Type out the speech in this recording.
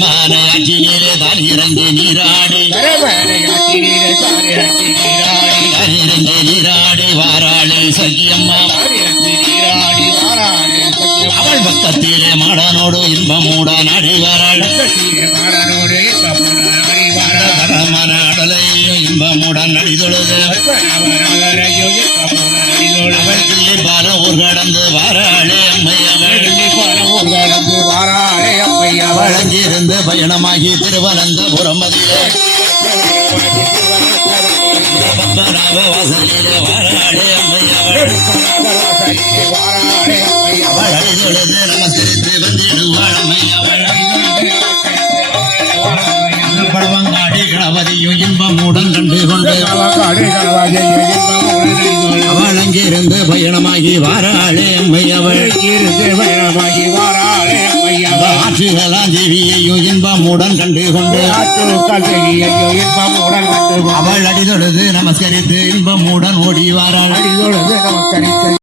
தரமான ஆட்சியிலே தான் இறங்கி நீராடி இறங்கி நீராடி வாராளே சகியம்மா அவள் பக்கத்திலே மாடனோடு இன்பமூட நாடி வாராள் தரமான அடலையும் இன்பமுடன் நடிதொழுது அவள் கிள்ளி பால ஊர் கடந்து வாராளே அம்மை அவள் அங்கிருந்து பயணமாகி திருவனந்தபுரம் மதிலே பத்மநாப வாசலிலே வாராளே அம்மை அவள் அடிதொழுது நமஸ்கரித்து வந்திடுவாள் அம்மை பழவங்காடி கணபதியும் இன்பமுடன் கண்டு கொண்டு அவள் அங்கிருந்து பயணமாகி வாராளே அம்மை அவள் பயணமாகி வாராளே ஆற்றுகளாம் தேவியையும் இன்பமுடன் கண்டு கொண்டு அவள் அடிதொழுது நமஸ்கரித்து இன்பமுடன் ஓடி வாராள் அடிதொழுது நமஸ்கரித்து